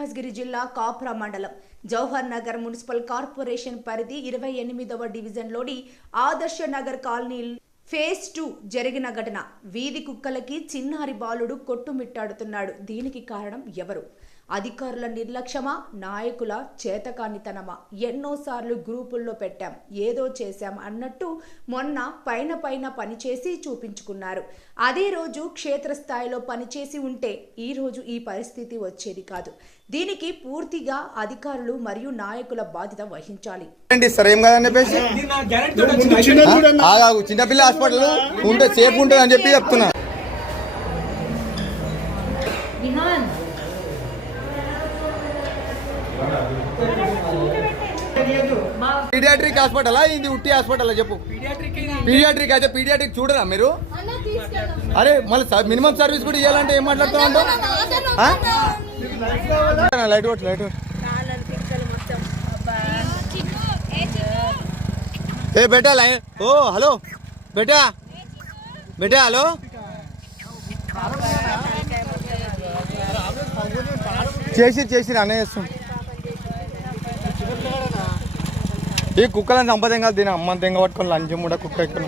మల్కాజ్గిరి జిల్లా కాప్రా మండలం Jawahar Nagar municipal corporation పరిధి 28వ డివిజన్లోని ఆదర్శ నగర్ కాలనీ ఫేజ్ 2 జరిగిన ఘటన. వీధి కుక్కలకి చిన్నారి బాలుడు కొట్టుమిట్టాడుతున్నాడు. దీనికి కారణం ఎవరు? అధికారుల నిర్లక్ష్యమా, నాయకుల చేతకానితనమా? ఎన్నోసార్లు గ్రూపుల్లో పెట్టాం, ఏదో చేశాం అన్నట్టు మొన్న పైన పనిచేసి చూపించుకున్నారు. అదే రోజు క్షేత్రస్థాయిలో పనిచేసి ఉంటే ఈ రోజు ఈ పరిస్థితి వచ్చేది కాదు. దీనికి పూర్తిగా అధికారులు మరియు నాయకుల బాధ్యత వహించాలి. చిన్నపిల్ల హాస్పిటల్ ఉంటే సేఫ్ ఉంటుంది అని చెప్పి చెప్తున్నా. పీడియాట్రిక్ హాస్పిటలా ఇది ఉట్టి హాస్పిటల్ చెప్పు. పీడియాట్రిక్ అయితే పీడియాట్రిక్ చూడరా మీరు? అరే మళ్ళీ మినిమం సర్వీస్ కూడా ఇవ్వాలంటే ఏం మాట్లాడుతున్నావు? లైట్ కొట్టు లైట్ కొట్టు. ఏ బేటా లైన్. ఓ హలో బేటా బేటా హలో. చేసి అన్న చేస్తాం. ఈ కుక్కలను చంపదేం కాదు, దీని అమ్మ తెంగ పట్టుకొని లంచం కూడా కుక్క ఎక్కడ